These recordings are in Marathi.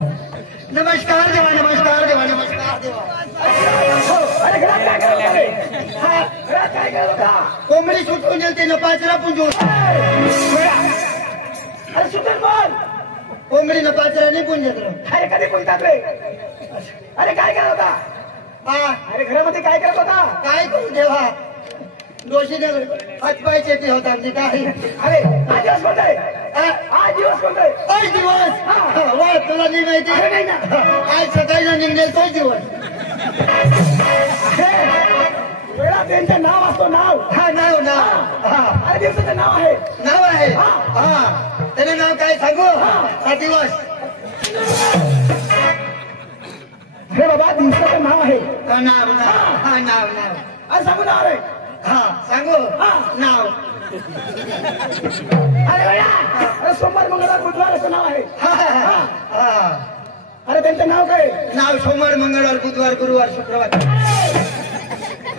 नमस्कार देवा, नमस्कार देवा, नमस्कार देवा. अरे घरात काय करत होता? घरात काय करत होता? कोंबडी सुटून गेलते ना पाचरा पुंजून. अरे सुटून बोल. कोंबडी न पाचरा नाही पुंजत. अरे कधी बोलतात रे? अरे काय करत होता? हा अरे घरामध्ये काय करत होता? काय करू देवा, दोषीने हातपाय चेपी होता आमची काय. अरे आज दिवस कोणता आहे? आज दिवस कोणता आहे? तोच दिवस. वा तुला नाही माहिती? अरे नाही ना. आज सकाळी निघेल तोच दिवस. वेळा त्यांचं नाव असतो, नाव. हा नाव नाव. हा अरे दिवसाचं नाव आहे. नाव आहे. हा त्याने नाव काय सांगू? हा दिवस. हे बाबा दिवसाचं नाव आहे. हा नाव नाव. हा नाव नाव. अरे सांगू नाव रे. हा सांगू नाव. अरे अरे सोमवार मंगळवार बुधवार असं नाव आहे. हा अरे त्यांचं नाव काय? नाव सोमवार मंगळवार बुधवार गुरुवार शुक्रवार.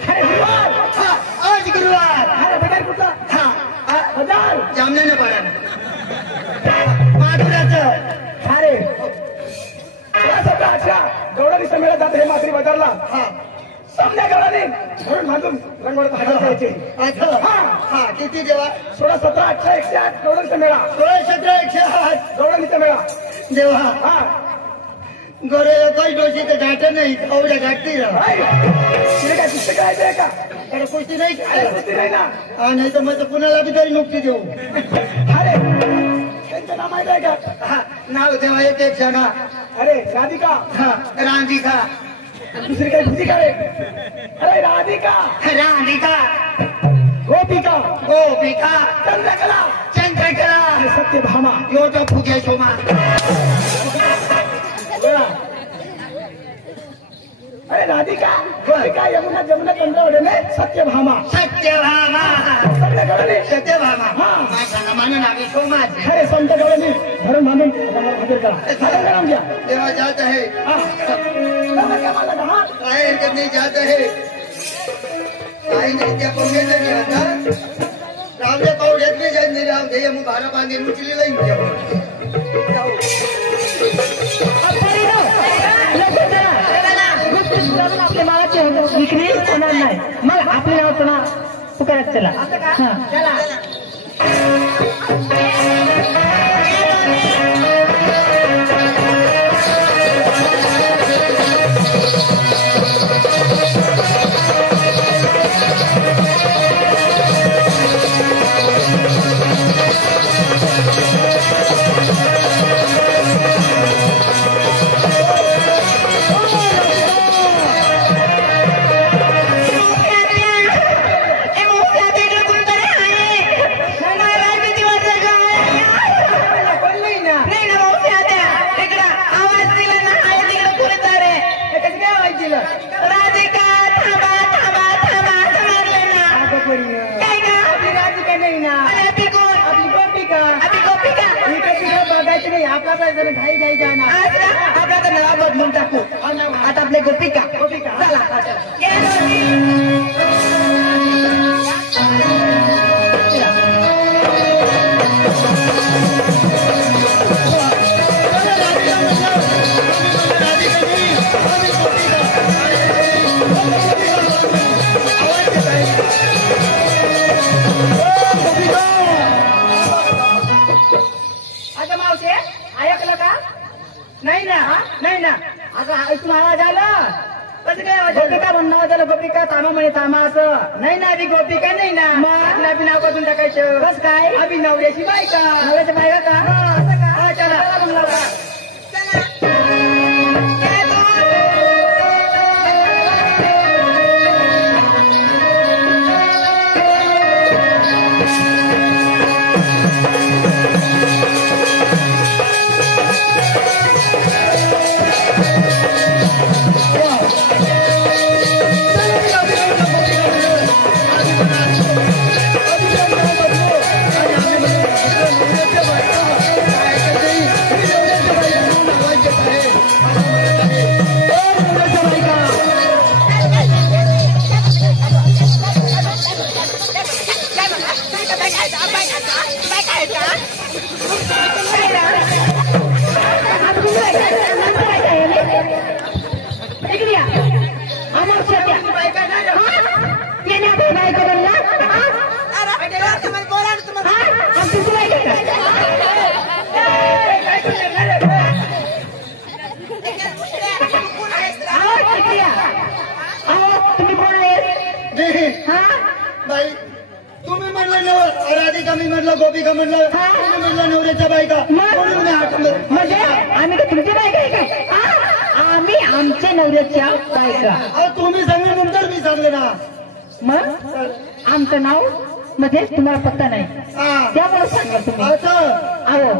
अरे गुरुवार. हा आज गुरुवार. अरे बजार कुठला? हा बजार जामनेने पाडा माधुराचं. अरे अच्छा गौडा दिवसा मेळा जात हे मात्री बाजारला. हा समजा गौडाने म्हणून बांधून रंगवत हाताचे. हा किती देवा? 16, 17, 18, 108 गौडा दिवसा मेळा. 16, 17, 108 गौडा दिवसा मेळा. देवा हा गोरे काही डोशी तर घाट नाही एवढ्या घाटती राहा. तिने काय पुस्तक करायचंय का? तर कुस्ती नाही अरे पुस्तक नाही ना. हा नाही तर मग कुणाला बी तरी नुकती देऊ. अरे त्यांचं नाव माहित आहे का? हा नाव देवा एक एक सांगा. अरे राधिका. हा राधिका. दुसरी काही भुजिका रे. अरे राधिका. राधिका. गोपिका. गोपिका. चंद्रकला. चंद्रकला. अरे सत्यभामा. यो तो फुगे सोमा. अरे राधिका गोपिका यमुना जमुना चंद्रवडे में सत्यभामा. सत्यभामा. सत्यभामा. माझं मानून आम्ही सोमाचे. अरे संत गवळणी धरून बांधून हजर करा. हजर नाम घ्या. देवा जात है. काय हरकत नाही जात है. काही नाही त्या पंगेचं नाही आता. रामदेव पावड्यात नाही जात नाही. रामदेव मग भारा बांधेल उचली नाही. आपल्या मालाची विक्री होणार नाही. मग आपले नाव पुन्हा पुकारत चला. घाई घाई जाणार. आपला तर नाव बदलून टाकू. आता आपले गोपिका. गोपिका चला. आता मावशे ऐकलं का? नाही ना. नाही ना. आता ऐकून आवाज आला. कसं काय आवाज? गोपिका म्हणून नाव झालं. गोपिका तामा म्हणे तामा असं नाही ना. आधी गोपिका नाही ना. मग अभि नाव बदलून टाकायचं. बस काय अभि नवऱ्याची बायका. नवऱ्याची बायका का? चला म्हणला का? इकडे या अमावस्या द्या येण्या बायका बनला तुमची बायका तुम्ही कोण आहे बाई तुम्ही म्हणलं नव राधिका मी म्हणलं गोपिका म्हणलं तुम्ही म्हणलं नवऱ्याच्या बायका म्हणजे आम्ही का तुमची बायका आहे का आम्ही आमच्या नवऱ्याच्या बायका तुम्ही सांगितल्यानंतर मी सांगले ना मग आमचं नाव मध्ये तुम्हाला पत्ता नाही त्यामुळे सांगा तुम्ही अहो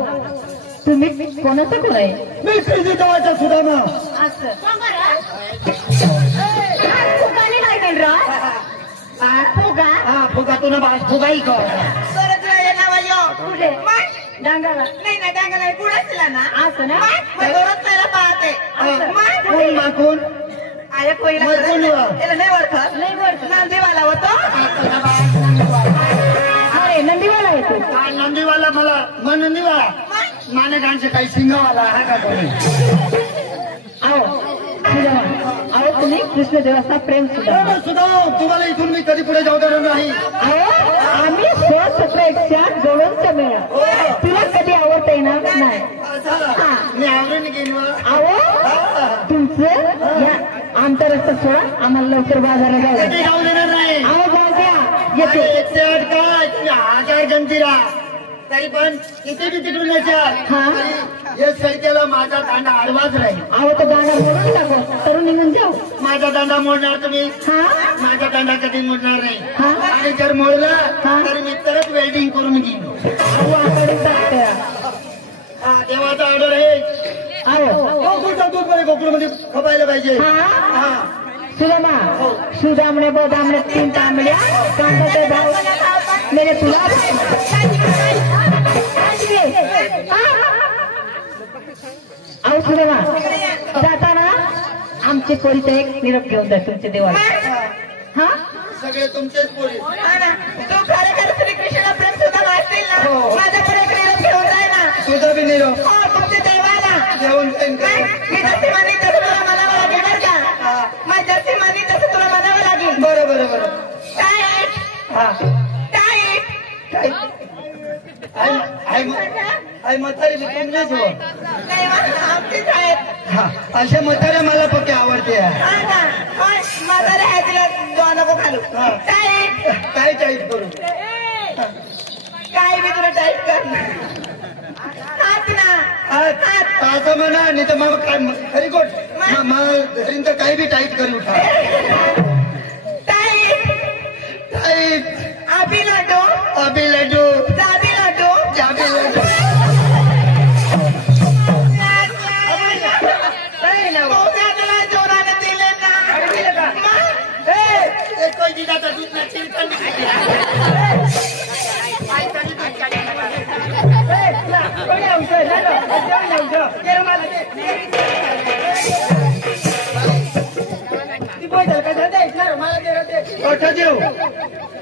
तुम्ही कोणाचं कोण आहे मी फिजिटवाचा सुद्धा असं फुगा तू ना बास फुगाई कर डांगाला नाही ना डांगा नाही पुढे ना असं ना कोण मागून आया कोयला नाही ओळखत नाही बरं नांदेवाला होतो अरे नंदीवाला येतो नंदीवाला मला मग नंदीवाला माने गांचे काही सिंगवाला हा का कोणी अहो तुम्ही कृष्ण देवाचा प्रेम सुद्धा सुद्धा तुम्हाला इथून मी कधी पुढे जाऊ देणार नाही आम्ही 16-17 जवळचा मेळा तुला कधी आवडता येणार नाही मी आवडून घेईन अहो तुमचं या आमचा रस्ता सोडा आम्हाला लवकर बाजारला जाऊ देणार नाही अहो जाऊ द्या येते 108 काय तुम्ही हजार गंजीरा तरी पण किती बी तिकडून या सैत्याला माझा दांडा आडवाच राहील अहो तो दांडा मोडून टाको तरुण निघून जाऊ माझा दांडा मोडणार तुम्ही माझा दांडा कधी मोडणार नाही आणि जर मोडला तर मी तरच वेल्डिंग करून घेईन देवाचा ऑर्डर आहे दूध मध्ये गोकुळमध्ये खपायला पाहिजे सुदामा सुदामणे बदामणे 3 तांबड्या कांद्याचे भाव मेरे तुला अहो सुदामा जाताना आमचे पोरीचा एक निरोप घेऊन जा तुमच्या देवाला सगळे तुमचेच पोरी तू खरेखर श्रीकृष्णाला प्रेम सुद्धा वाचतील ना माझ्या पुढे निरोप घेऊन जाय ना तुझा बी निरोप तुमच्या देवाला घेऊन मी जसे मानी तसं तुला म्हणावं लागेल बरं का मग जसे मानी तसं तुला म्हणावं लागेल बरोबर आई म्हातारी मी तुमचेच हो आमचीच आहेत अशा म्हाताऱ्या मला पक्की आवडते म्हातारे आहे तिला जो नको घालू काय टाईप करू काय मी तुला टाईप कर हात ना असं म्हणा नाही तर मग काय खरी गोट मग घरी तर काही बी टाईट करू टाईट अभी लड्डू अभी लड्डू जाबी लड्डू जाबी लड्डू जोराने दिले ना कोई दिला तर दूध ना चिरकन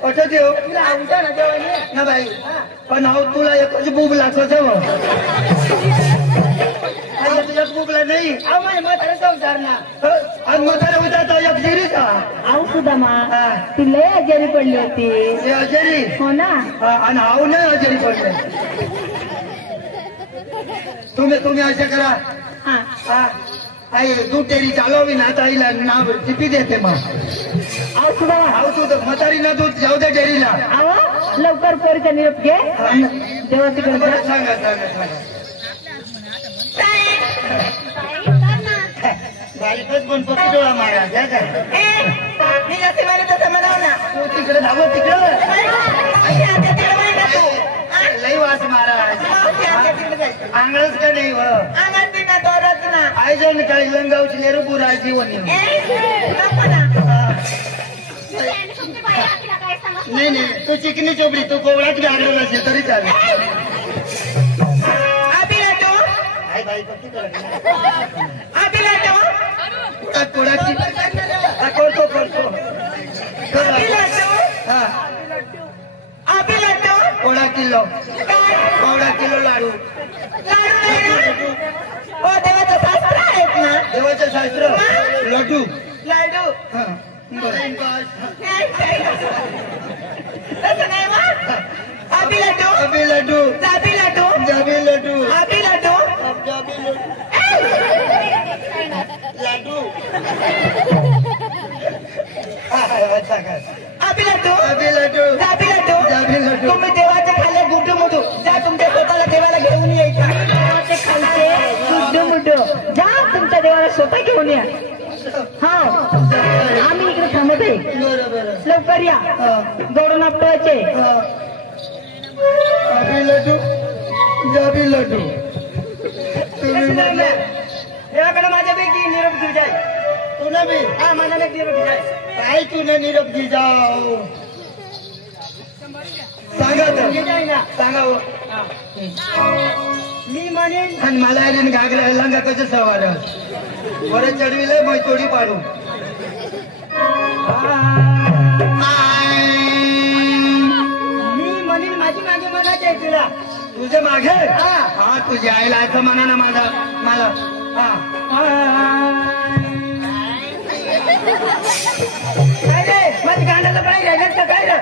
अठ देऊ ना बाई पण हाव तुला एकच बुब लागतो तुझ्याच बुबला नाही आणि म्हातारा होता तो एक जिरीचा अहो सुदामा ती लय आजारी पडली होती अजेरी हो ना आणि हाव नाही अजेरी पडले तुम्ही असे करा आई तू टेरी चालवी ना ताईला नाव टिपी देते मग अहो सुदामा हाव तू म्हातारी ना तू जाऊ दे डेअरीला अहो लवकर पोरीचा निरोप घे देवाची गणपती सांगा बारीकच गणपती डोळा मारा द्या काय मी जसे मला तसं म्हणाव ना तू तिकडे धावत तिकडं लई वास मारा आंगळच का नाही व अंगात बिना दोरच ना आयजन काही लंगावची नेहरू पुरा जीवन नाही तू चिकनी चोपडी तू कोवळात गाडलेला असेल तरी चालेल अभी लड्डू आई बाई कशी अभी लड्डू कोणाची करतो अभी लड्डू हा अभी लड्डू कोणा किलो लाडू लाडू नाही ना ओ देवा देवाचे शास्त्र लड्डू लाडू हा. तसं नाही मग अबी लाडू अबी लड्डू जाबी लाडू जाबी लड्डू अबी लाडू जाबी लड्डू अच्छा काय अबी लाडू अबी लड्डू जाबी लाडू जाबी लड्डू तुम्ही देवाच्या खाल्ले गुड्डू मुडू जा तुमच्या स्वतःला देवाला घेऊन यायचं देवाचे खालचे गुड्डू मुडू जा तुमच्या देवाला स्वतः घेऊन या हा आम्ही इकडे थांबत आहे बरं बरं लवकर या गोडून आपटवायचे अबी लड्डू जाबी लड्डू तुम्ही म्हटलं देवाकडे माझ्यापैकी निरोप घेऊ जाय तू ना बी हा माझ्याकडे निरोप घेऊ जाय काय तू ना निरोप घे जाओ सांगा तर घे जाय ना सांगा हो. हा. मी म्हणेन आणि मला आले घागरा लांगा कसं सवार वर चढविले मग तोडी पाडू मी म्हणेन माझी मागे म्हणायचे आहे तुला तुझ्या मागे हा. हा तुझ्या आईला असं म्हणा ना माझा मला हा काय रे माझ्या गाण्याला काय राहिलं का काय रे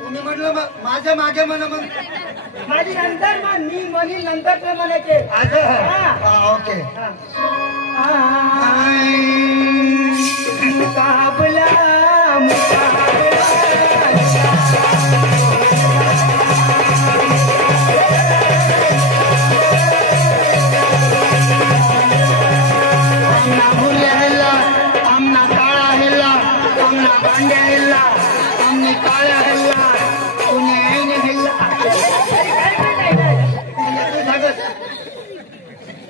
तुम्ही म्हटलं माझ्या मागे म्हणा मग माझी नंतर म्हण मी म्हणेन नंतर तू म्हणायचे असं हा. हा ओके मुकाबला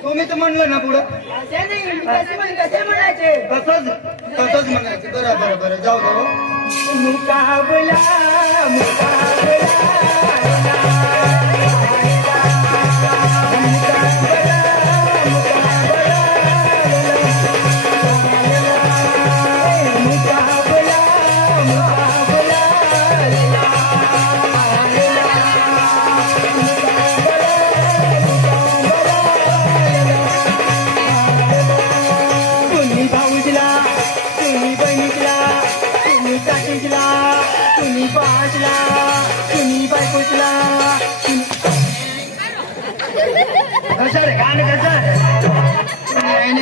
तुम्ही तर म्हणलं ना पुढं असे नाही कसे म्हणायचे तसंच म्हणायचं बरं बरं बरं जाऊ जाऊ मुकाबला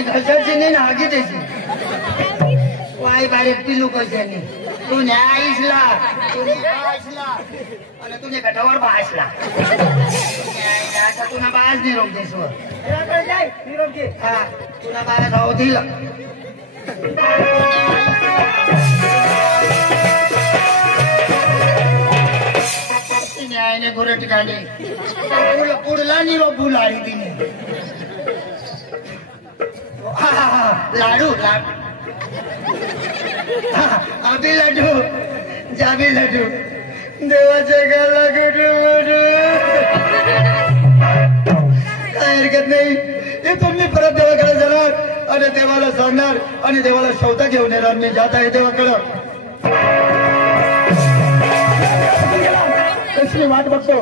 घसरची नाही ना आगी त्याची वाय बारीक पिलू कशाने तू न्यायसला आणि तुझ्या गटावर भासला तुला बाज निरोप देशवर जाय निरोप घे हा तुला बारा भाऊ दिला न्यायने गोरे ठिकाणी पुढला निरोप भुलाडी तिने लाडू लाडू अबी लड्डू जाबी लड्डू देवाच्या घरला गुडू काय हरकत नाही इथून मी परत देवाकडे जाणार आणि देवाला सांगणार आणि देवाला शौता घेऊन येणार मी जात आहे देवाकडं कसली वाट बघतो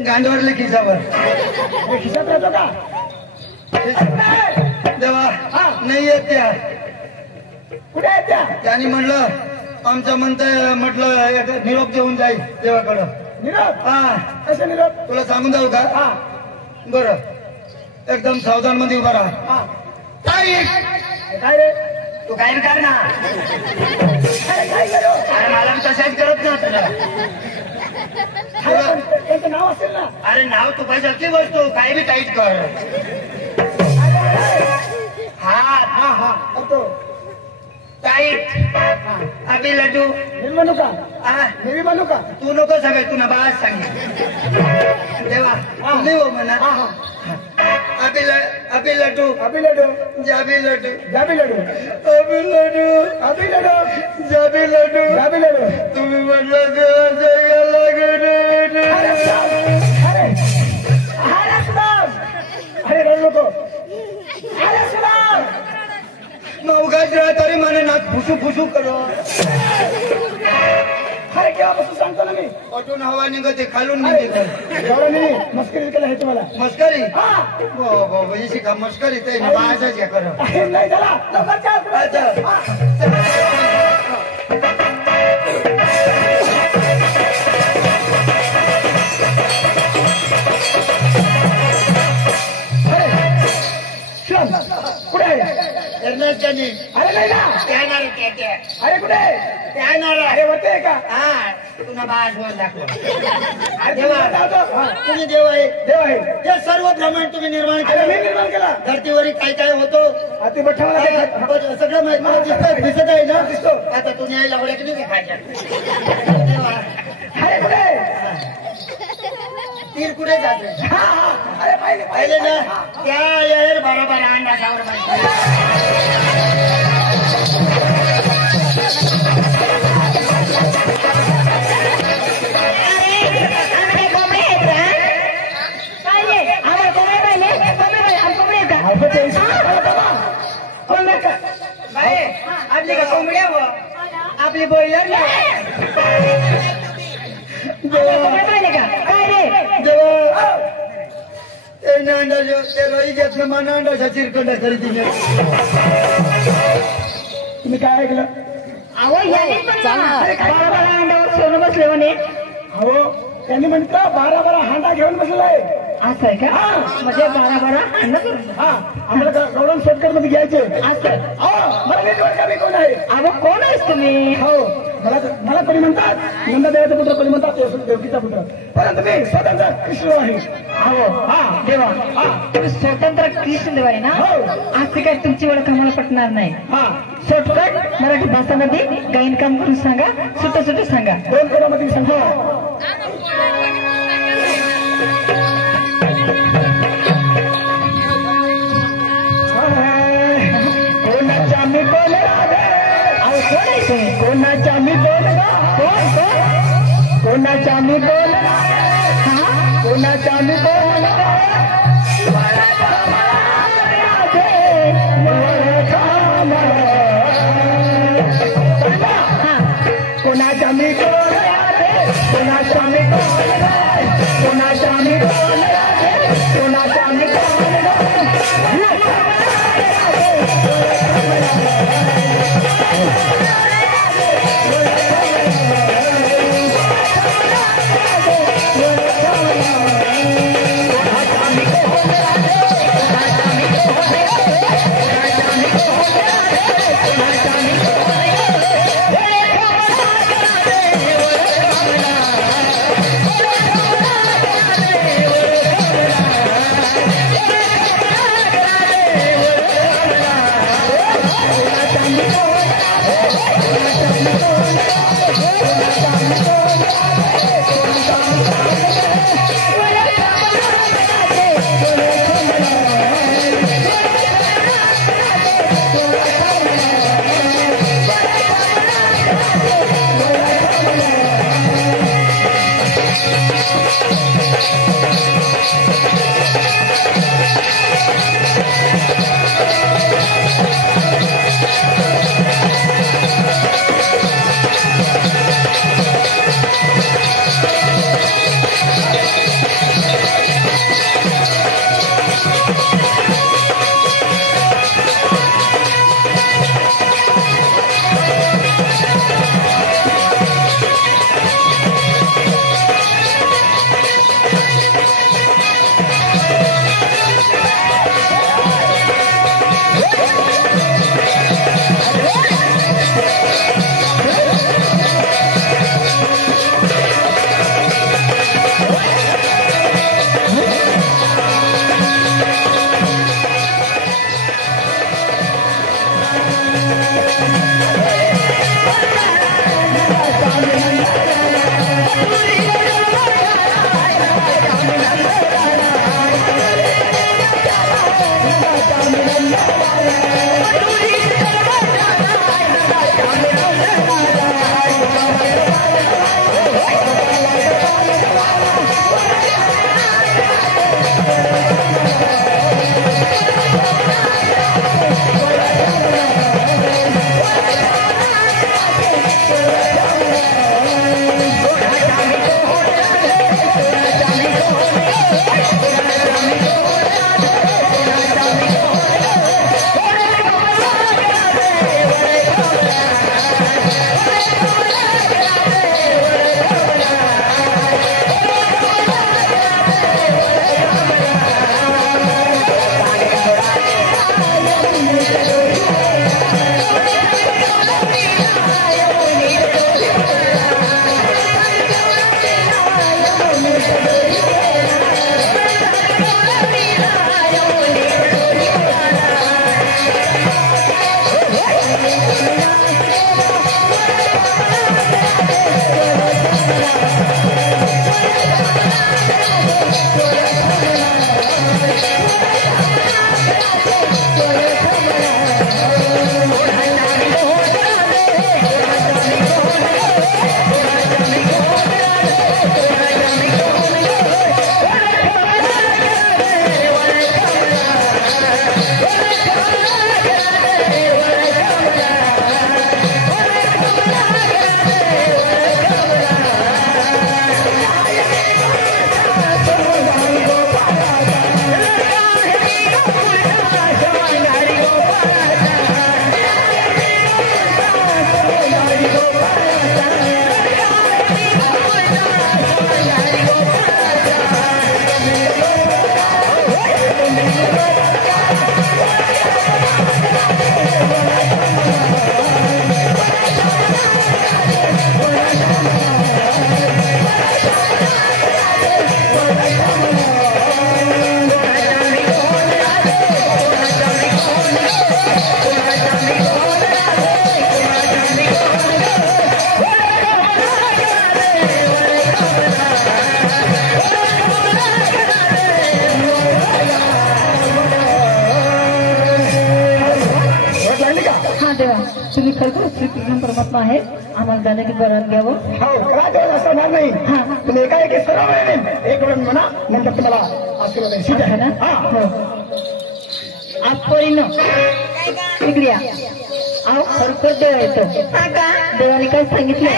गांडवरले खिशावर खिशात राहतो का देवा नाही येत त्या कुठे आहेत त्या त्यांनी म्हणलं आमचं म्हटलं एक निरोप घेऊन जाईल देवाकडं निरोप हा कसं निरोप तुला सांगून जाऊ का हा बरं एकदम सावधान मध्ये उभा राहा हा काय रे तू काय कर ना काय करू अरे मला तशाच करत ना तुला त्यांचं नाव असेल ना. अरे नाव तुपासारखी वस्तू काय बी टाईट कर. हात हा हा करतो. टाईट. अभि लड्डू मी म्हणू का? आ, मी बनू का? तू नको सांगाय तू ना बाळा सांग देवा तुम्ही हो म्हणा. हा हा. अभि लड्डू अभि लडू. जाबी लड्डू जाबी लडू. अभि लड्डू अभि लडू. जाबी लड्डू जाबी लडू. तुम्ही म्हटलं देवाच्या लागून अरे अरे अरे सुदाम. अरे रडू नको. अरे सुदाम. मौगाच तरी मला ना फुसू फुसू करो. अरे केव्हापासून सांगतो ना मी. अटून हवा निघते खालून निघते. एवढं मी मस्करी केलं हे तुम्हाला. मस्करी हा. हो याची का मस्करी ते ना माझ्याच हे कर. नाही झाला लवकर चहा पुढे. हा. शिवम, कुठे आहे? एरणाच्यानी अरे नाही ना. त्याणार त्या अरे कुठे आहे? त्याणार अरे वरती आहे का? हा तुला बाज वर दाखव. अरे देवा. तुम्ही जातो. हा. तुम्ही देव आहे. देव आहे. हे सर्व ब्रह्मांड तुम्ही निर्माण अरे मी केलं. निर्माण केला. धरतीवर काय काय होतो अति बठावला हे सगळं माहिती मला दिसत आहे ना. दिसतो. आता तुम्ही आई लावड्या की नाही खायच्या. अरे कुठे आहे? तीर कुठे जाते. हा हा. अरे पाहिले पाहिले ना त्या येईल बरोबर अंडाच्यावर आपली का कोंबड्या व आपली बॉयलर अंडा ते रोई घेतलं मला अंडाच्या चिरकंडा खरेदी. तुम्ही काय ऐकलं? अंड्यावर सोनं बसले म्हणे. अहो त्यांनी म्हणतं 12 हांडा घेऊन बसलाय. असं आहे का? म्हणजे 12 अंड करून. हा आम्हाला गौरव शॉर्टकट मध्ये घ्यायचे. असं. मला नीट वाटतं मी कोण आहे. अहो कोण आहेस तुम्ही? हो मला कोणी म्हणतात नंददेवाचा पुत्र, कोणी म्हणतात देवकीचा पुत्र, परंतु मी स्वतंत्र कृष्ण आहे. अहो हा देवा. हा तुम्ही स्वतंत्र कृष्ण देव आहे ना. हो. असं काय तुमची ओळख आम्हाला पटणार नाही. हा शॉर्टकट मराठी भाषामध्ये गायन काम करून सांगा. सुट सांगा. 2 कोणामध्ये सांगा. कोणाच्या मी बोल अहो कोण आहे तुम्ही? कोणाच्या मी बोल कोणाच्या मी बोल कोणाच्या मी बोल कोणाच्या मी बोल कोणाच्या मी बोल कोणाच्या मी बोल कोणाच्या मी प्रश्न आहे आम्हाला झालं की बरं घ्यावं हो राजवाडा असं होणार नाही हा. तुम्ही एकाएकी सराव एक वेळ म्हणा नंतर तुम्हाला आशीर्वाद आहे. ठीक आहे ना हा हो आजपर्यंत इकडे या अहो खरोखर देव येतो देवाने काय सांगितलं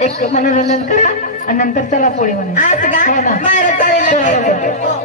एक मनोरंजन करा आणि नंतर चला पोळी म्हणा हो ना. चला.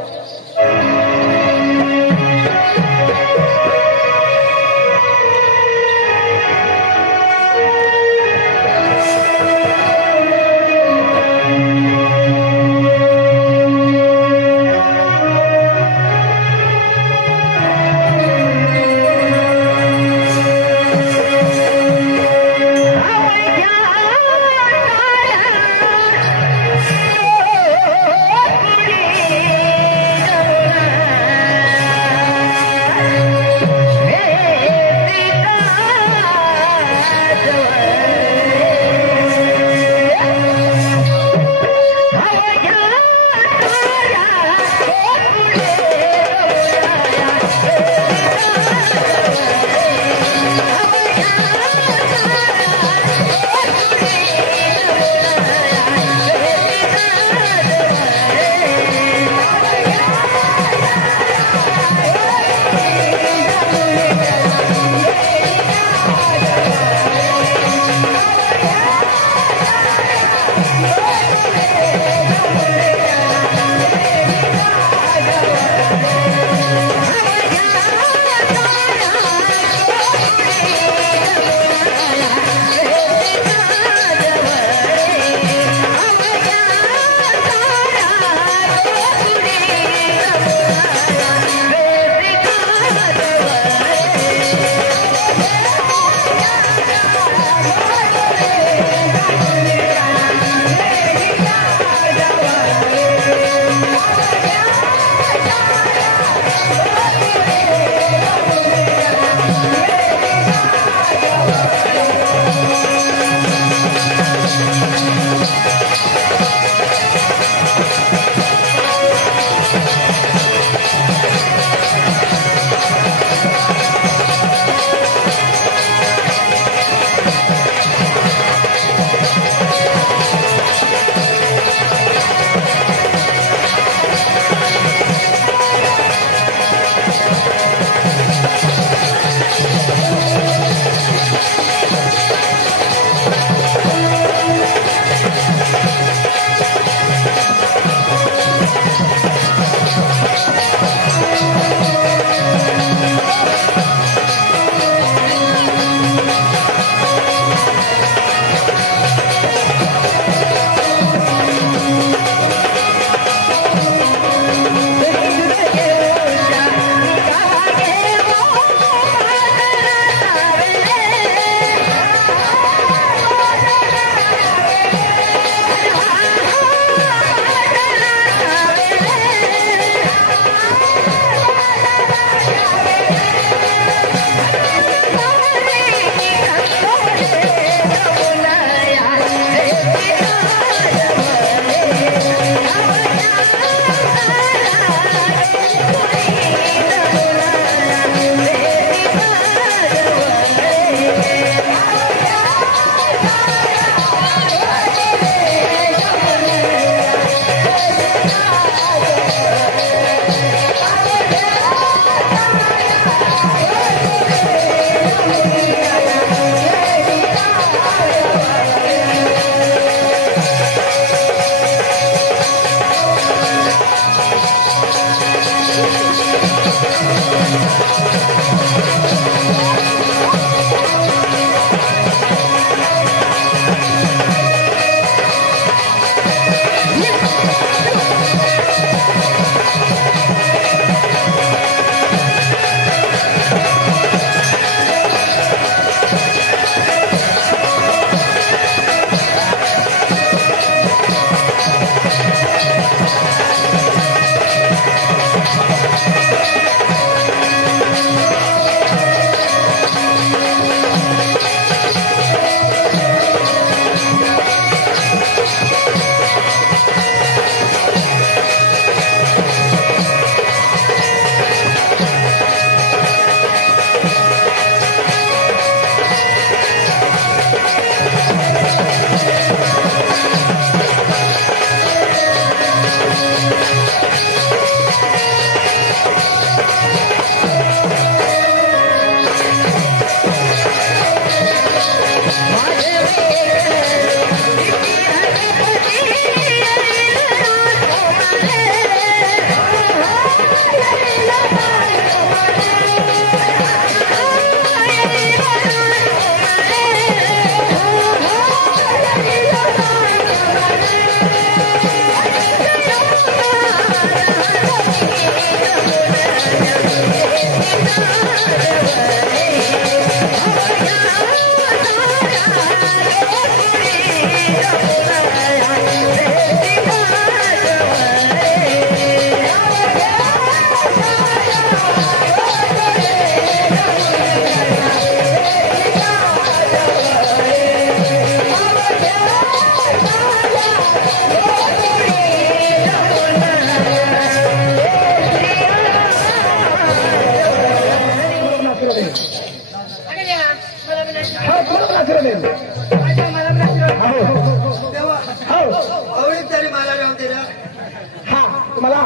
तुम्हाला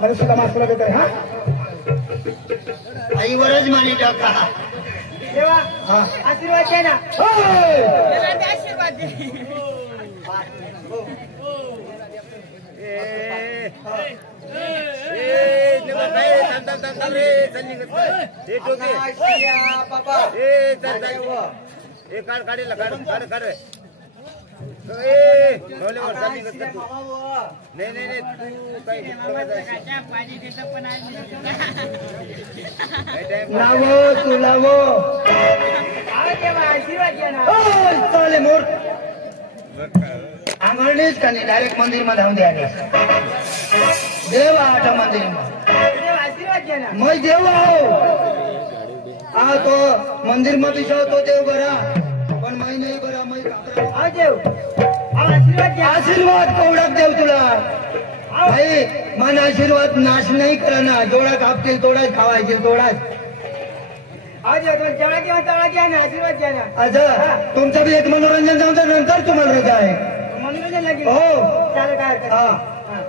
बरं सुद्धा मास्तर देतोय हा आईवरच मानी टाका देवा हा आशीर्वाद द्या ना लावो तू लावो देवा आशीर्वाद द्या ना चाले मोर आंगणीच का नाही डायरेक्ट मंदिर मध्ये धावून द्या देव आठ मंदिर देवा आशीर्वाद द्या ना मैं देव आहो आ तो मंदिर में भी जाओ तो देव बरा पण मैं नहीं बरा मैं काकरा हा देव आशीर्वाद द्या आशीर्वाद कोवडाक देव तुला भाई मन आशीर्वाद नाश नाही करना जोडा कापतील तोडाच खावायचे तोडाच हा देव तुम्ही जेवढा किंवा तळा द्या ना आशीर्वाद द्या ना अच्छा तुमचं बी एक मनोरंजन जाऊन नंतर तुम्हाला रजा आहे मनोरंजन लागेल हो चालेल काय हरकत हा नाही.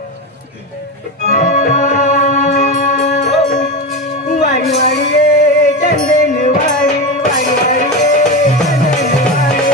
वाडी वाडी ये चंदन वाडी वाडी वाडी ये चंदन वाडी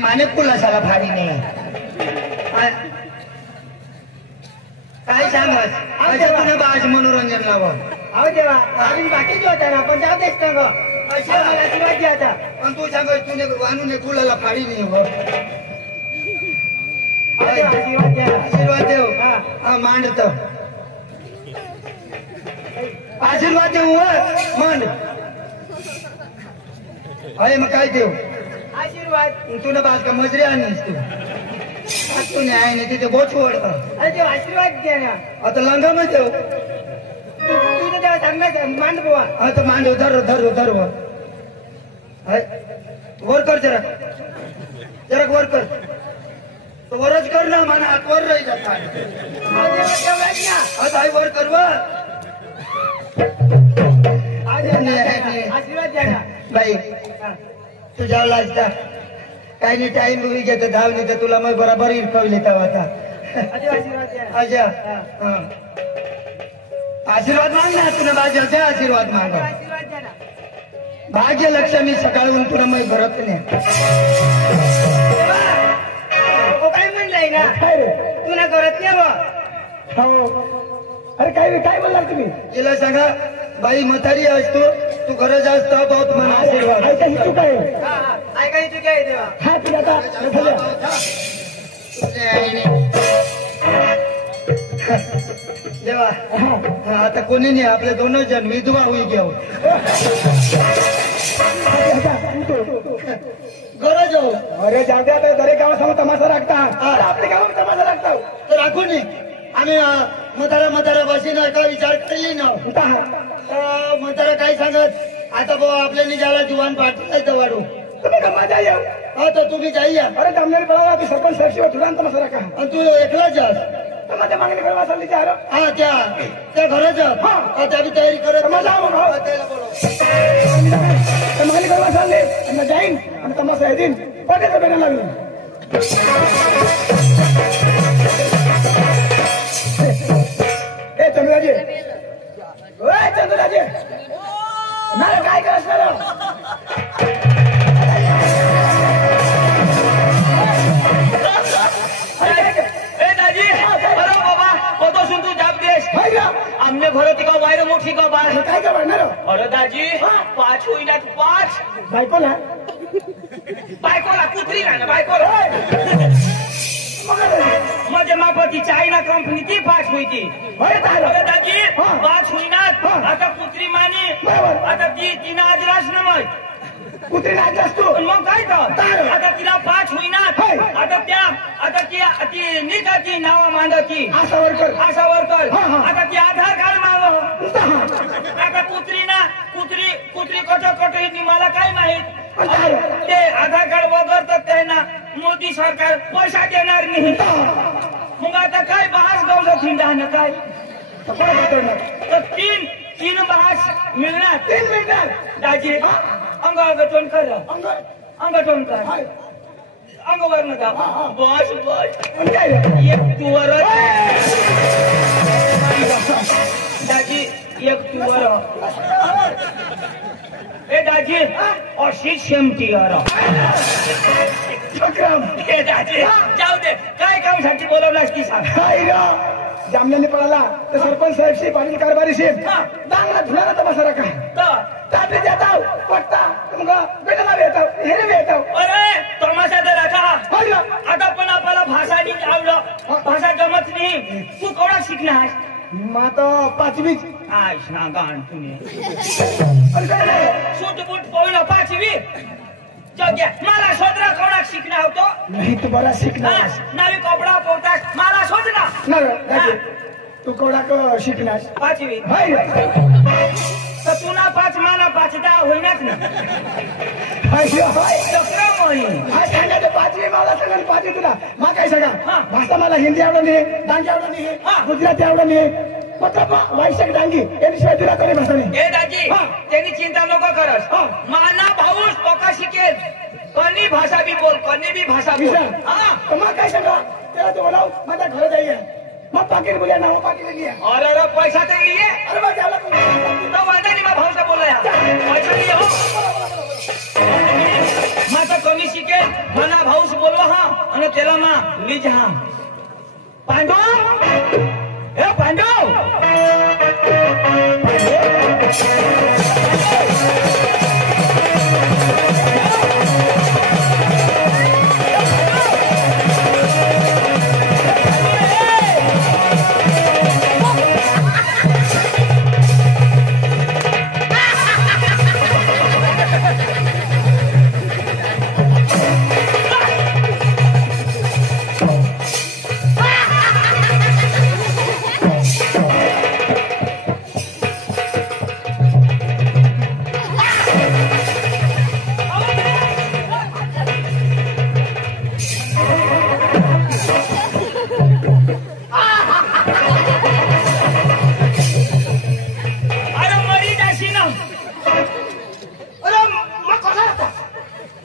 माने कुला साला फाडी नाही काय सांगत अच्छा तुला बाज मनोरंजन लावं अहो देवा अजून बाकीचे होता ना पण जाऊ देस ना गं अच्छा मला आशीर्वाद द्या आता पण तू सांगत तुने वानूने कुलाला फाडी नाही हो अहो देवा आशीर्वाद द्या आशीर्वाद देव हा. हा मांडत आशीर्वाद देऊ मांड अरे मग काय देऊ आशीर्वाद तुला बाज का मजरी आणलीस तू न्याय नाही तिथे बोच ओढ अरे देवा आशीर्वाद द्या ना आता लंगा मग देऊ तुझं देवा सांगणार मांड बुवा आता मांडव धर वर कर जरा वर कर तो वरच कर ना मला हात वर राही जाता अहो देवा तेवढाच ना आता आई वर कर वर आशीर्वाद द्या ना बाई हा. तुझ्या लाजता काही नाही टाइम उभी घेतो धाव नाही तर तुला मग बरोबर इरकवली तेव्हा आता अरे आशीर्वाद द्या ना. अच्छा हा. आशीर्वाद माग ना तुला भाज्याचा आशीर्वाद माग आशीर्वाद द्या ना भाग्य लक्ष्मी सकाळून तुला मग घरात नाही देवा हो काय म्हणलाय ना काय रे तुला करत नाही बा हो अरे काय बोलणार तुम्ही तिला सांगा बाई म्हातारी असतो तू खरंच असतो बहुत मला आशीर्वाद ऐका ही चूक आहे ऐकाय तू काय देवा हा तुला आता झालं. देवा हा. आता कोणी नाही आपले दोन जण विधवा होई घेऊ गरज जाऊ अरे जाऊ द्या तर दरेक गावासमोर तमाशा लागता आपल्या गावात तमाशा लागतो तर राखू नये आम्ही म्हातारा बसीनं का विचार केली ना म्हातारा काय सांगत आता भाऊ आपल्याला ज्याला जुवान पाठवायचं वाढू तुम्ही का माझ्या या हा तर तुम्ही जाई या अरे जमलेली बघा की सरपंच साहेब तुला तमाशा राखा आणि तू एकलाच जास तर माझ्या मागणी कळवा चालली त्या हा त्या घरात जा हा त्या बी तयारी करत मग जाऊ मग. हा, त्याला बोलव. मागणी कळवा चालली आणि जाईन आणि तमाशा येतील पटेचं बेना लागली ए चंद्राजी ओय चंद्राजी मला काय करत आमने घरात का वायर मोठी का बार काय का म्हणणार अरे दाजी पाच होईना तू पाच बायकोला बायकोला कुत्री ना बायकोला म्हणजे मापती चायना कंपनी ती पाच होती अरे दाजी पाच होईना आता कुत्री माने बरोबर. आता ती तिनं आज रास न मग कुत्री नाच असतो पण मग काय तर आता तिला 5 होईनात होय. आता ती निघाची नाव मांडाची असा वर्कर आशा वर्कर हा, हा. आता ती आधार कार्ड मागव आता कुत्री कट ही मला काय माहित ते आधार कार्ड वगैरे तर त्यांना मोदी सरकार पैसा देणार नाही मग आता काय बहास गावचं थिंडानं काय तर तीन बहास मिळणार 3 मिनिटात दाजी अंगटोन कर अंगटोन कर अंगवर नका बस पण काय रे? एक तुवर दाजी एक तुवर ए दाजी अशी शेमटी विक्रम हे दाजी जाऊ दे काय कामसाठी बोलावलं असती सांग काय रा जामल्याने पळाला तर सरपंच साहेबशी पाटील कारभारीशी हा. डांगरा धुण्याला तर बसा का तर ताटे देताव पट्टा मग बेटला येताव हेरे येताव अरे तमाशा तर आता होय ना आता पण आपल्याला भाषा नाही आवडलं भाषा जमत नाही तू केवढा शिकणार मग आता 5वी आय सांगा तुम्ही पण काय नाही सूट बूट पोळलं 5वी जाऊ द्या मला शोधला केवढा शिकणार होतो नाही तू बरा शिकणार नवी कपडा पोवतास मला शोधला ना रे, दाजी, तू कोणा शिकणार 5वी होय तर तुला 5 मला 5 10 होईनाच ना चक्र मोहीन काय सांगायचं 5वी मला सगळं 5वी तुला मग काय हा. सांगा भाषा मला हिंदी आवडत नाही डांगी आवडत नाही हा. गुजराती आवडत नाही वैशाख डांगी याशिवाय तुला तरी भाषा नाही हे दाजी हा. त्यांनी चिंता नको करस हा. माना भाऊस पोका शिकेल कनी भाषा भी बोल कनी भी भाषा बोल विशाल हाँ तर मग काय सांगा त्याला तो बोलाव माझ्या घरात जाईया मग पाकिट बोलिया नाव पाकिट लिया अरे पैसा तो लिए अरे मग त्याला तो वादा नहीं मैं भाऊ से बोला यार पैसा लिए हो मैं तो कमी शिकेल मना भाऊ से बोलवा हाँ आणि त्याला मा लीज हाँ पांडू ए पांडू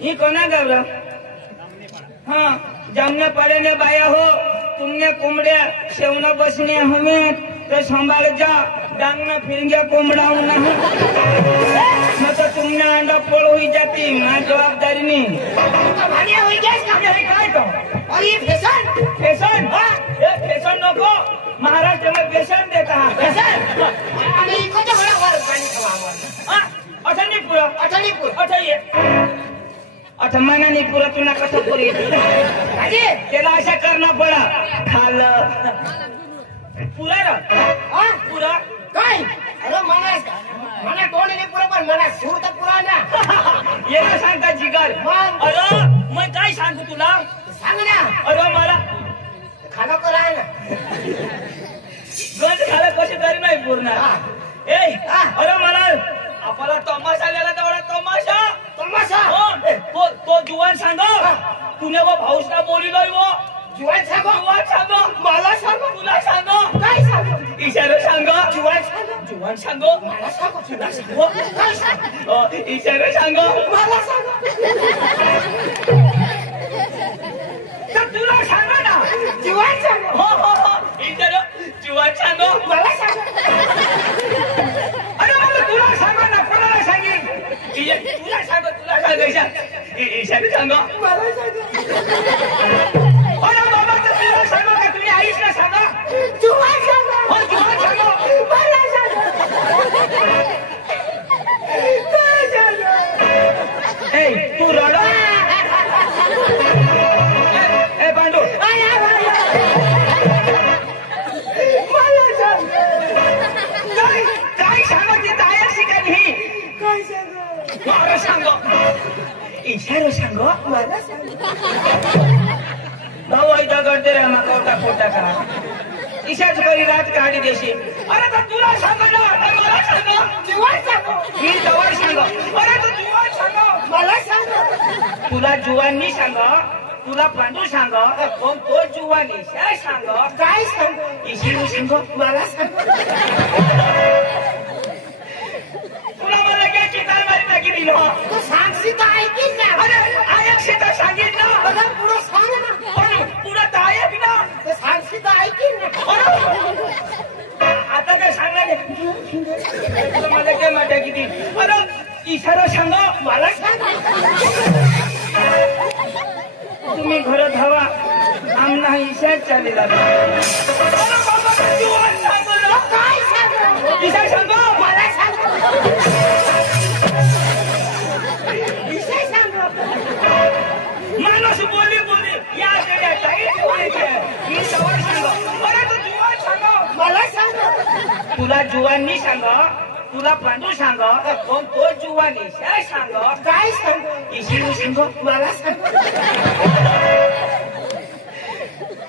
ही कोणा गावला हाँ जामने पड़े बाया हो तुमने कुमड़िया शेवना बसने हमें तो संभाल जा डांगना फिर गया कुमड़ा होना न तो तुमने अंडा पोल हुई जाती मैं जवाबदारी नहीं और ये फैशन फैशन ये फैशन नको महाराष्ट्र में फैशन देता है फैशन आणि कोणत्या घरावर पाणी खवावर हाँ अच्छा नहीं पूरा अठणीपूर अच्छा ये अच्छा मना नहीं पूरा तुला कसं पुरी अरे त्याला अशा करना पडा खाल पुरा रा हा पुरा काय अरे मला तोंड नाही पुरा पण मला सूर तर पुरा ना ये ना सांगता जिगर मग? अरे मैं काय सांगू तुला सांग ना अरे मला खाना करा ना गंज खाला कशी तरी नाही पूर्ण ए हा. अरे मला आपला तमाशा आलेला तेवढा तमाशा तमाशा हो तो जुवान सांग तुने वो भाऊसला बोली नाही वो जुवान सांगो जुवान सांग मला सांगो तुला सांग काय सांगो इशारा सांग जुवान सांगो जुवान सांग मला सांगो तुला सांगो काय सांगो इशारा सांग मला सांगो तर तुला सांग ना जुवान सांगो हो इशारा जुवान सांग मला सांगो अरे मला तुला सांग ना कोणाला सांगेल तुला सांग इशारा सांग मला सांगो अरे बाबा तर तुला सांग का तुम्ही आईशला सांगा जुवान सांगो हो जुवान सांग मला सांगो काय सांगो ए तू रडा ए पांडू मला सांगो काय सांगायची तयार शिकाय नाही काय सांगो अरे सांग इशारो सांगो मला सांग भाऊ ऐदा करते रे आम्हा कोटा कोटा का इशाच करी रात काढी देशी अरे तर तुला सांग ना मला सांग जीवन सांगो मी जवळ सांग अरे तर जुवान सांग मला सांग तुला जुवानी सांग तुला पांडू सांग पण तो जुवान इशा सांग काय सांग इशिरू सांग मला सांग तुला मला काय चितार मारी टाकी दिलो तू सांगशी तर ऐकीन ना अरे आयक्षी तर सांगितलं बघा पुढं सांग ना पण पुढं दायक ना तू सांगशी तर ऐकीन ना आता काय सांगणार तुला मला काय माहिती आहे किती अरे इशारा सांग मला सांग तुम्ही घरात हवा आमना इशाच चालेला काय सांग इशा सांग मला सांग विषय सांग माणूस बोली बोली या ही जवळ सांग अरे तू जुवान सांग मला सांग तुला जुवानी सांग तुला पांडू सांग पण तो जुवान इशा सांग काय सांग इशिरू सांग मला सांग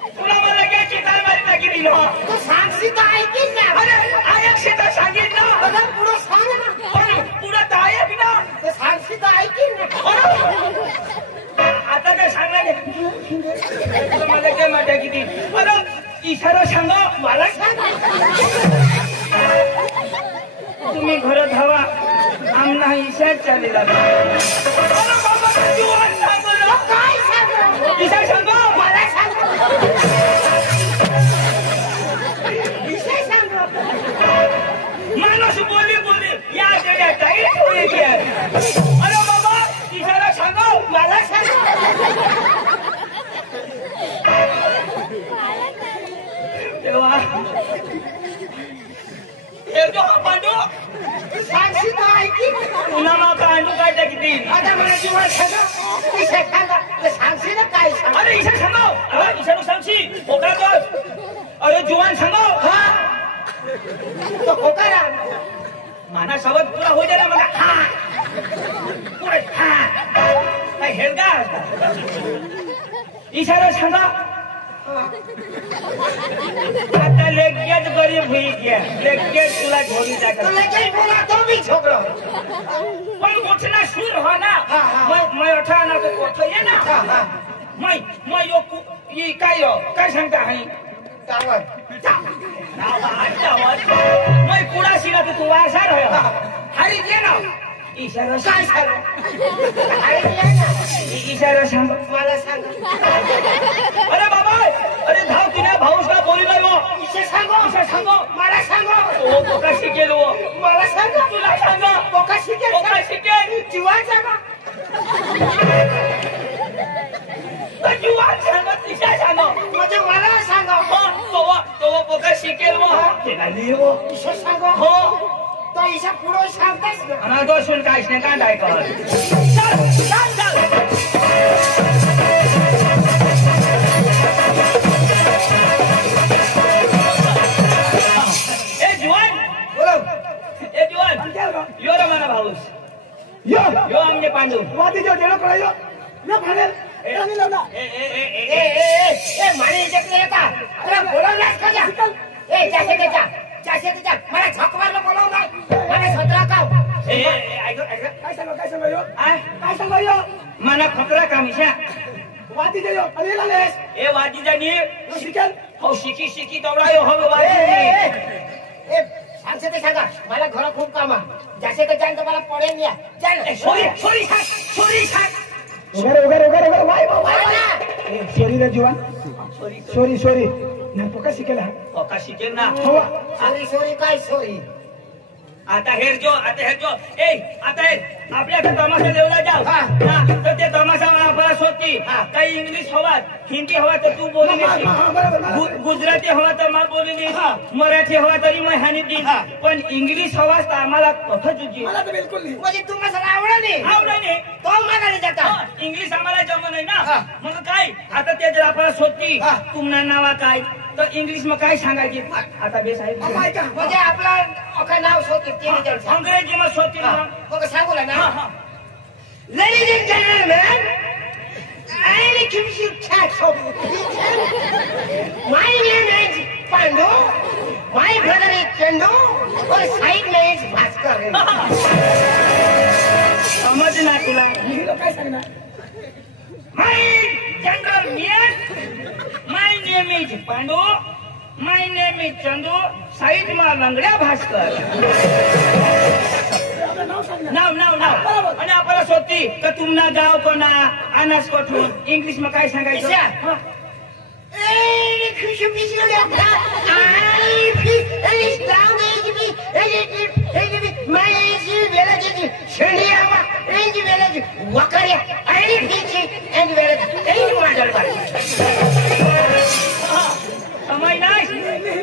तुला मला काय चितार मारी टाकी दिलो तू सांगशी तर ऐकीन ना अरे आयक्षी तर सांगितलं बघा पुढं सांग ना पण पुढं दायक ना तू सांगशी तर ऐकीन ना आता काय सांगणार तुला मला काय माहिती आहे किती अरे इशारा सांग मला सांग तुम्ही घरात हवा आमना इशाच चालेला काय सांग इशा सांग मला सांग विषय सांग माणूस बोली बोली या अरे बाबा इशारा सांग मला सांग तेव्हा हे जो पांडू सांगशी तर ऐकीन पुन्हा मग पांडू काय टाकी आता मला जीवन सांग विषय सांगा ते सांगशी ना काय सांग अरे इशा सांग इशारू सांगशी पोकरा दोस अरे जुवान सांग तो होकारा माना शब्द पुरा हो जाए मला हा पुरा हा काय हेलगा इशारा सांगा आता लेक्याच गरीब होई गया लेक्याच तुला घेऊन तो जाकर लेकिन बोला तो भी छोकरो पण उठना सुर हो ना मैं उठा ना तो उठ ये ना मैं ये काय सांगता है टावर मैं पुढा शिला तू वासा रहो हरी ये ना इशारा काय सांग सांग अरे ये ना इशारा सांग मला सांग अरे बाबा अरे धाव तुझ्या भाऊसला बोली नाही वो विषय सांगो इशा सांगो मला सांगो ओ पोका शिकेल वो मला सांग तुला सांग पोका शिकेल पोका शिकेल जीवन सांगा तर जुवान सांगत इशा सांग म्हणजे मला सांगा तो पोका शिकेल वो त्याला लिहो विषय सांगो हो तो इशा पुढं सांगतास ना आणि तो सुन काहीच नाही काय नाही कर चल चल चल ए जुवान बोला ए जुवान यो रे मला भाऊस यो यो आमने पांडू वादी जो जेलो करायो यो फानेल एनी लावला ए मारी इज्जत नाही का अरे बोलवलास का जा ए जासे त्याच्या मला झक मारलं बोलव नाही मला सतरा काव ऐक काय सांगो यो आय काय सांगो यो मना खतरा कामिशा वादी जो अरे लालेस ए वाजी जानी शिकल हो शिकी दौडायो हो वाजी ए सांगते ते सांगा मला घर खूप काम आहे जासे ते जाईन तर मला पडेल या चल सोरी छाट उगर वाय वाय ना सोरी रे जुवान सोरी ना पोका शिकेला पोका शिकेल ना हो सोरी काय सोरी आता हेर जो ए आता आपल्याकडे तमाशा देवला जाऊ हा. तर ते तमाशा मला आपल्याला शोधती काही इंग्लिश हवा हिंदी हवा तर तू बोली बरोबर. गुजराती हवा तर मला बोलली मराठी हवा तरी मैं हानी दी पण इंग्लिश हवा तर आम्हाला कथं तुझी मला तर बिलकुल नाही म्हणजे तू मला आवडली आवडणे तो मागायला जाता इंग्लिश आम्हाला जमत नाही ना हा. मग काय आता ते जर आपल्याला शोधती हा. तुमना नावा काय तर इंग्लिश मग काय सांगायची आता बेस आहे काय का म्हणजे आपला अखा नाव शोधते ते विचार अंग्रेजी मग शोधती ना मग सांगू ना Ladies and gentlemen, I give you tax of my name is Pandu, my brother is Chandu, और साइड में is भास्कर. समझना तुला? हिरो काय सांगणार? My jungle man, my name is Pandu, my name is Chandu, side में लंगड्या भास्कर. नाव आणि आपल्याला सोडती तर तुम्हाला गाव कोणा अनास कोठून इंग्लिश मध्ये काय सांगायचं समय नाही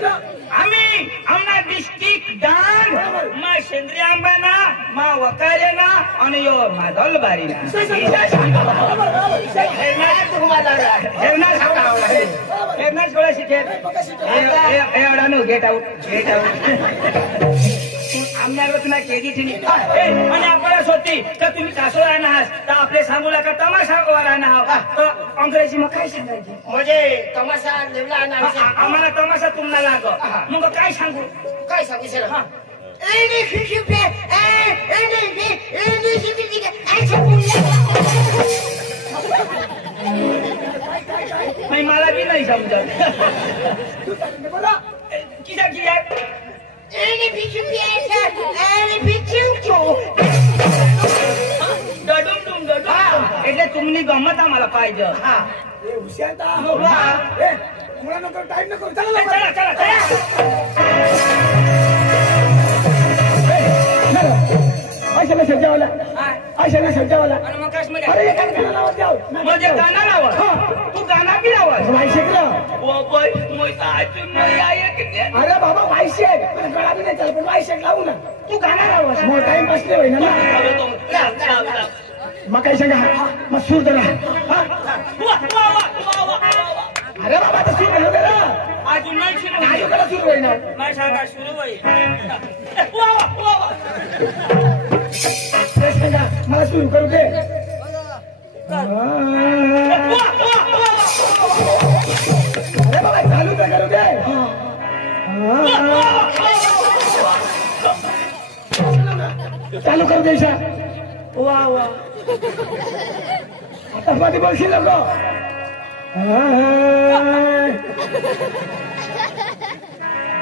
आम्ही आमना डिस्ट्रिक्ट डान मा सेंद्रिय आंबाना मा वकारेना आणि यो माधल बारीना हेरनाच गोळा शिकेल एवढा गेट आउट आमच्याकडे तुला केली ठिणी आणि आपल्याला सोडती तर तुम्ही कासो राहणार आहात तर आपले सांगू लागा तमाशा राहणार आहात तर अंग्रेजी मग काय सांगायचे म्हणजे तमाशा नेमला आम्हाला तमाशा तुम्हाला लाग मग काय सांगू सर मला बी नाही समजत किसा किया એટલે तुमनी गमत आम्हाला पाहिजे मुला नको टाइम नको चला आयशाला सज्जावाला मग काश्मीर अरे गाणं लावत जाऊ म्हणजे गाणं लावत तू गाणं बी लावत वाई शिकला अरे बाबा वाई शेक गळा बी नाही चालत पण वाई शेक लावू ना तू गाणं लावत मग टाइम बसले होई ना मग काय सांगा मग सूर दरा अरे बाबा तर सूर घालू दे ना अजून नाही सुरू आजूकडे सूर होई ना नाही सांगा सुरू होईल ते सांगा मला सूर करू दे अरे बाबा चालू तर करू दे चालू करू दे ईशा वा आता मध्ये बोलशील नको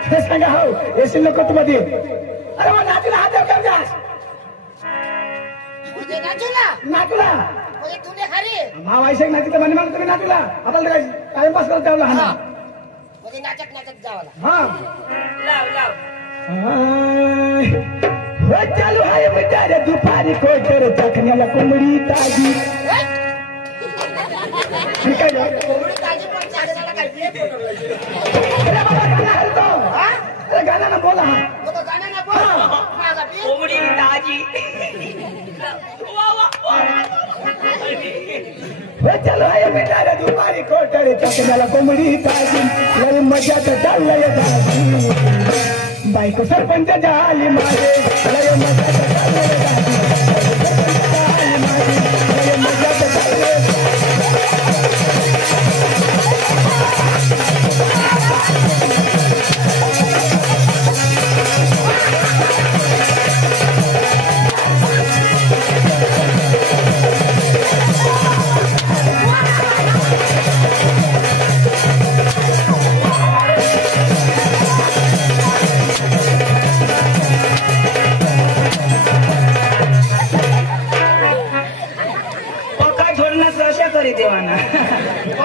ते सांगा हो येशील नको तू मध्ये अरे मग नातूला हात देव जास नातूला मा वायशेक नातीचं म्हणे मला तुम्ही नातूला आपल्याला काय टाइमपास करत ठेवला हा नाचक जावाला हा लाव हो चालू आहे बिचारे दुपारी कोटर चखण्याला कोंबडी ताजी ठीक आहे अरे गाणं ना बोला कोंबडी ताजी हो चालू आहे बिचारे दुपारी कोटर चखण्याला कोंबडी ताजी लय मजाच चाललंय ताजी बायको सरपंच झाली माझे लय मजाच चाललंय लय मजाच चाललंय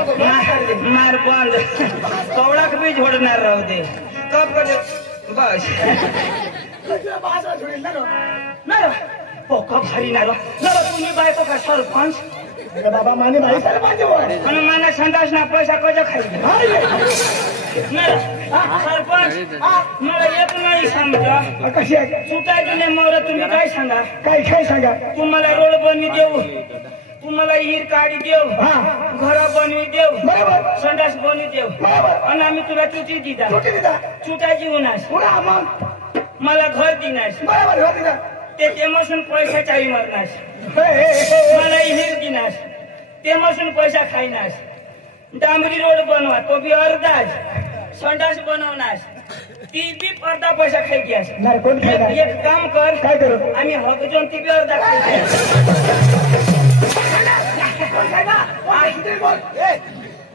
मार बंद कवडाक बी झोडणार राहू दे कप कर बस पोका भारी ना तुम्ही बायको का सरपंच बाबा माने भाई सरपंच आणि मला संडास ना पैसा कसा खायला सरपंच मला एक नाही समजा कशी आहे सुटायचं नाही मग तुम्ही काय सांगा काय सांगा तुम्हाला रोड बनवी देऊ तुम्हाला हिर काढी देऊ घर बनवी देऊ संडास बनवी देऊ आणि आम्ही तुला चुटी दिदा चुटायची होणार मला घर दिनास तेमासून पैसा चावी मारनास मला हिर दिनास तेमासून पैसा खाईनास डांबरी रोड बनवा तो बी अर्धाच संडास बनवनास ती बी अर्धा पैसा खाई गयास कोण खायला एक काम कर काय करू आम्ही हकजून ती बी अर्धा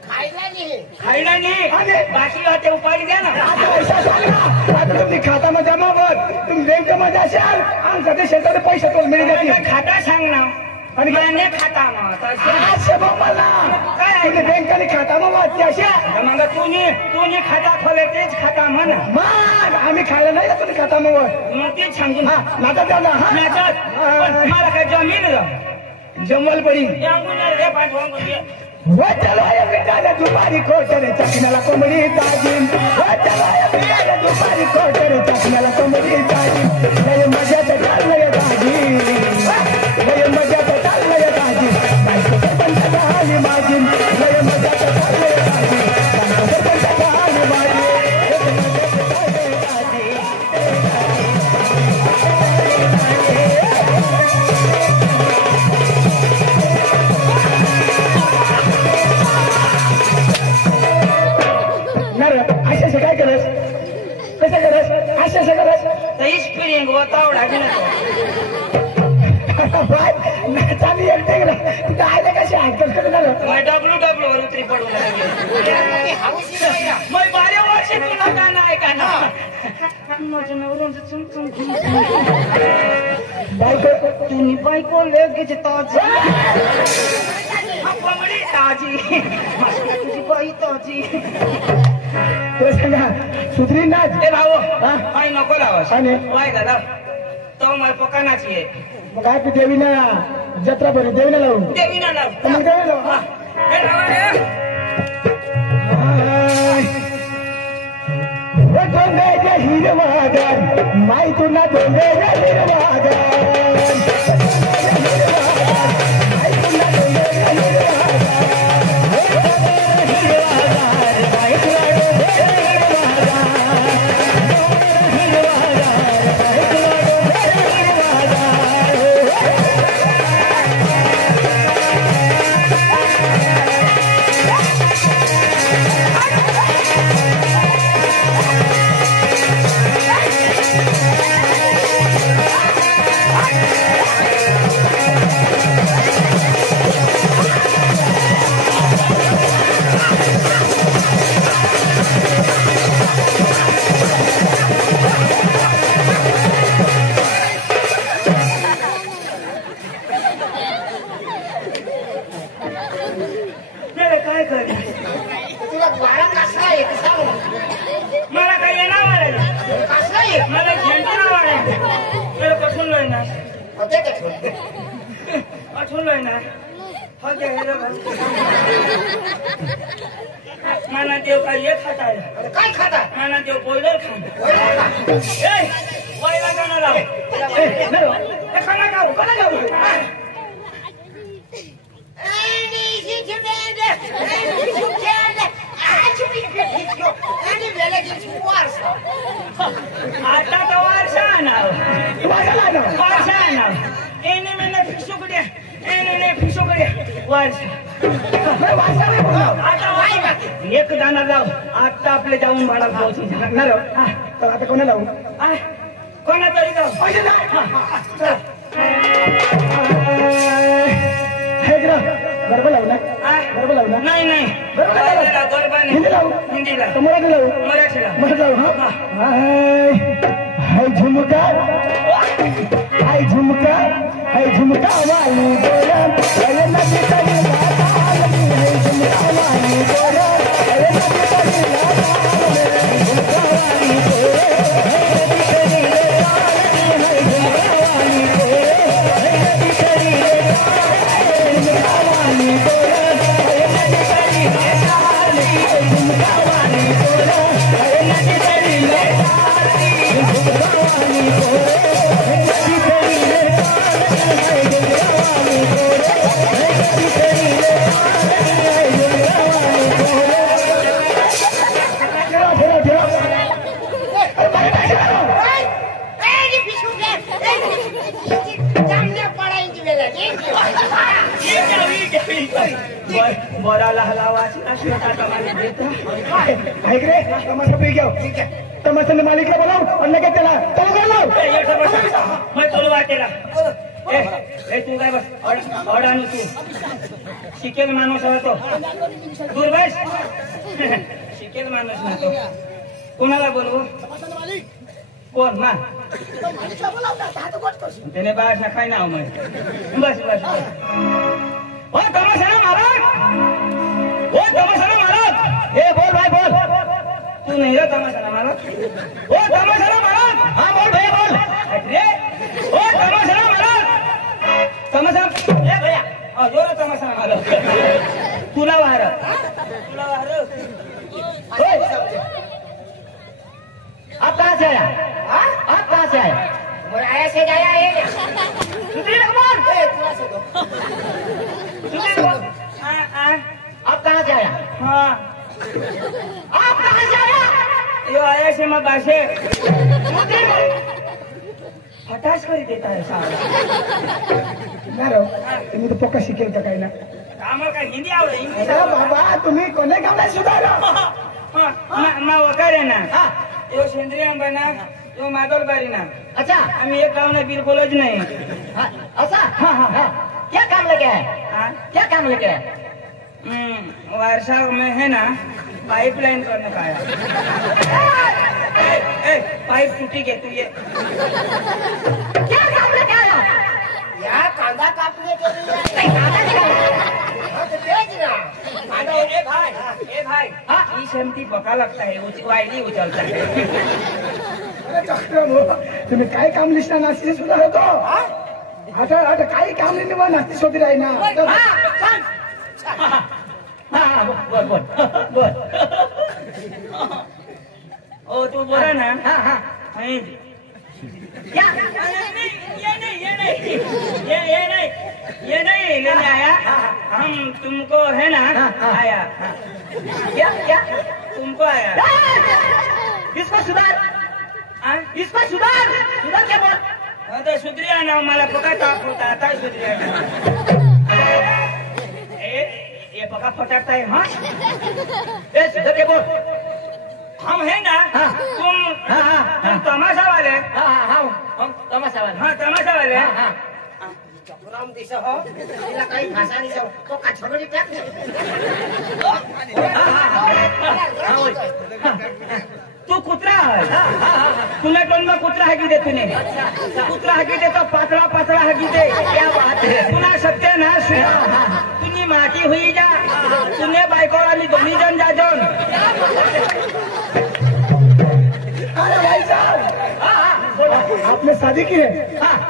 खायला नाही बाकी होते उपाय द्या ना आता तुम्ही खातामध्ये जमा होत तुम्ही बँकेमध्ये असाल आणि सध्या शेताचे पैसे तो मिळून जातील खाता सांग ना आणि नाही खाता मग काय बँकेने खाता मग अशा मग तुम्ही खाता खोले तेच खाता म्हणा मग आम्ही खायला नाही जातो खाता मग तेच सांगू माझा त्याला मला काय जमीन जमल पडी दुपारी कोटरे चकण्याला कोंबडी ताजीन दुपारी कोटरे चकण्याला कोंबडी ताजीन लय मजाच चाललंय ताजी लय मजाच चाललंय ताजी बायको सरपंचाचा आली माझी लय मजाच चाललंय ताजी बायको सरपंचाचा आली माझी अशा काय करस कसं करस अशा करस स्प्रिंग वतावडा चालू एकटे गेला तिथं आले कसे ऐकत कसं झालं डब्ल्यू वर उतरी पडून मग 12 वर्ष तुला गाणं ऐका ना माझ्या नवऱ्याचं चुमचुम बायको तुम्ही बायको लगेच ताजी कोंबडी ताजी तुझी बाई ताजी तो सांगा सुधरी नाच ए भाऊ काय नको लावस आणि वाय दादा तो मला पकानाची आहे मग काय तू देवीना जत्रा बरी देवीना लावून देवीना लाव मग देवी लाव दोंडेच्या हिरवागार माई तुला दोंडेच्या हिरवागार मला काय येणार मला झेंडू मला कसून लोय ना कसून लोय ना मला देव काय हे खाता काय खाता मला देव बॉयलर खाता वायला गाणं लाव खाना खाऊ खाना खाऊ आता तर वारसा ना एने मैंने फिसुकडे एने फिसुकडे वारसा आता एक दाना लाव आता आपले जाऊन भाडा पोहोचून शकणार तर आता कोणा लावू कोणा तरी जाऊ गरबा लावू ना गरबा लावू ना नाही नाही गरबा नाही हिंदी लावू हिंदीला मराठी लावू मराठीला मराठी लावू हाय झुमका हाय झुमका वाली गोरा हाय नदी तरी हाय झुमका वाली गोरा हाय नदी तरी हाय झुमका वाली गोरा हाय नदी तरी हाय झुमका वाली गोरा हाय नदी तरी हाय झुमका वाली गोरा हाय नदी तरी हाय झुमका वाली गोरा हाय नदी तरी झुमका वाली गोरा हाय नदी तरी हाय झुमका वाली गोरा बोराला हलावाची अशी ऐक रे तमाशा पे घेऊ तमाशाने मालिकला बोलाव आणि लगेच त्याला मैं तुला वाटेला ए तू काय बस ऑर्डर तू शिकेल माणूस होतो दूर बस शिकेल माणूस नव्हतो कोणाला बोलवू कोण मा त्याने बाहेर खाय ना मग बस बस हो तमाशाला महाराज हो तमाशाला महाराज ए बोल भाई बोल तू नाही रे तमाशाला महाराज हो तमाशाला महाराज हा बोल भैया बोल रे हो तमाशाला महाराज तमाशा ए भैया जोर तमाशाला महाराज तुला वार आप कहाँ से आया आप कहाँ से आया आया से जाया है सुधीर कुमार सुधीर आप कहाँ से आया हाँ आप कहाँ से आया यो आया से मग असे फटाश करी देता है सारा नाही राव तुम्ही तर पक्का शिकेल का काही ना आम्हाला काय हिंदी आवडे इंग्लिश अरे बाबा तुम्ही कोणे गावला सुधारा मा वकारे ना यो सेंद्रिय बना यो मादोलबारी ना अच्छा आम्ही एक गाव ना बिलकुलच नाही ऐसा क्या काम लेके है हाँ? क्या काम लेके है वर्षा में है ना पाइपलाइन करने का आया पाइप टूटी गई तू ये क्या काम लेके आया या कांदा कापने के लिए ए भाई ई शेमटी बका लगता है वायली उचलता है अरे डॉक्टर तुम्ही काय काम लिस्टा नास्ती सुद्धा होतो आता आता काही काम नाही बा नास्ती सोबती राही ना बोल बोल बोल ओ तू बोला ना नहीं क्या ये नहीं लेने आया हम तुमको है ना आया क्या क्या तुमको आया इसको सुधार इसको सुधार सुधार क्या बोल तो सुधरिया ना मला पका ताप होता आता सुधरिया ना ये पका फटाकता है हाँ ए सुधार क्या बोल हम है ना तुम तमाशा वाले हम तमाशा वाले हाँ तमाशा वाले राम दिशा हो तिला काही भाषा नाही तो का छोडी टाक तू कुत्रा है तुला टोन में कुत्रा हगी दे तूने कुत्रा हगी दे तो पातळा पातळा हगी दे क्या बात है पुन्हा सत्य ना सुना तुनी माटी हुई जा तुने बायको आम्ही दोन्ही जण जा जाऊन अरे भाई साहब आपने शादी की है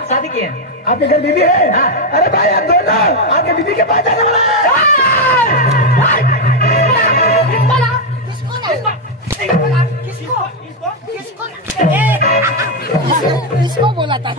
शादी की है आपके घर बीबी है अरे भाई आप दोनों आपके बीबी के पास जाने वाला किसको बोला था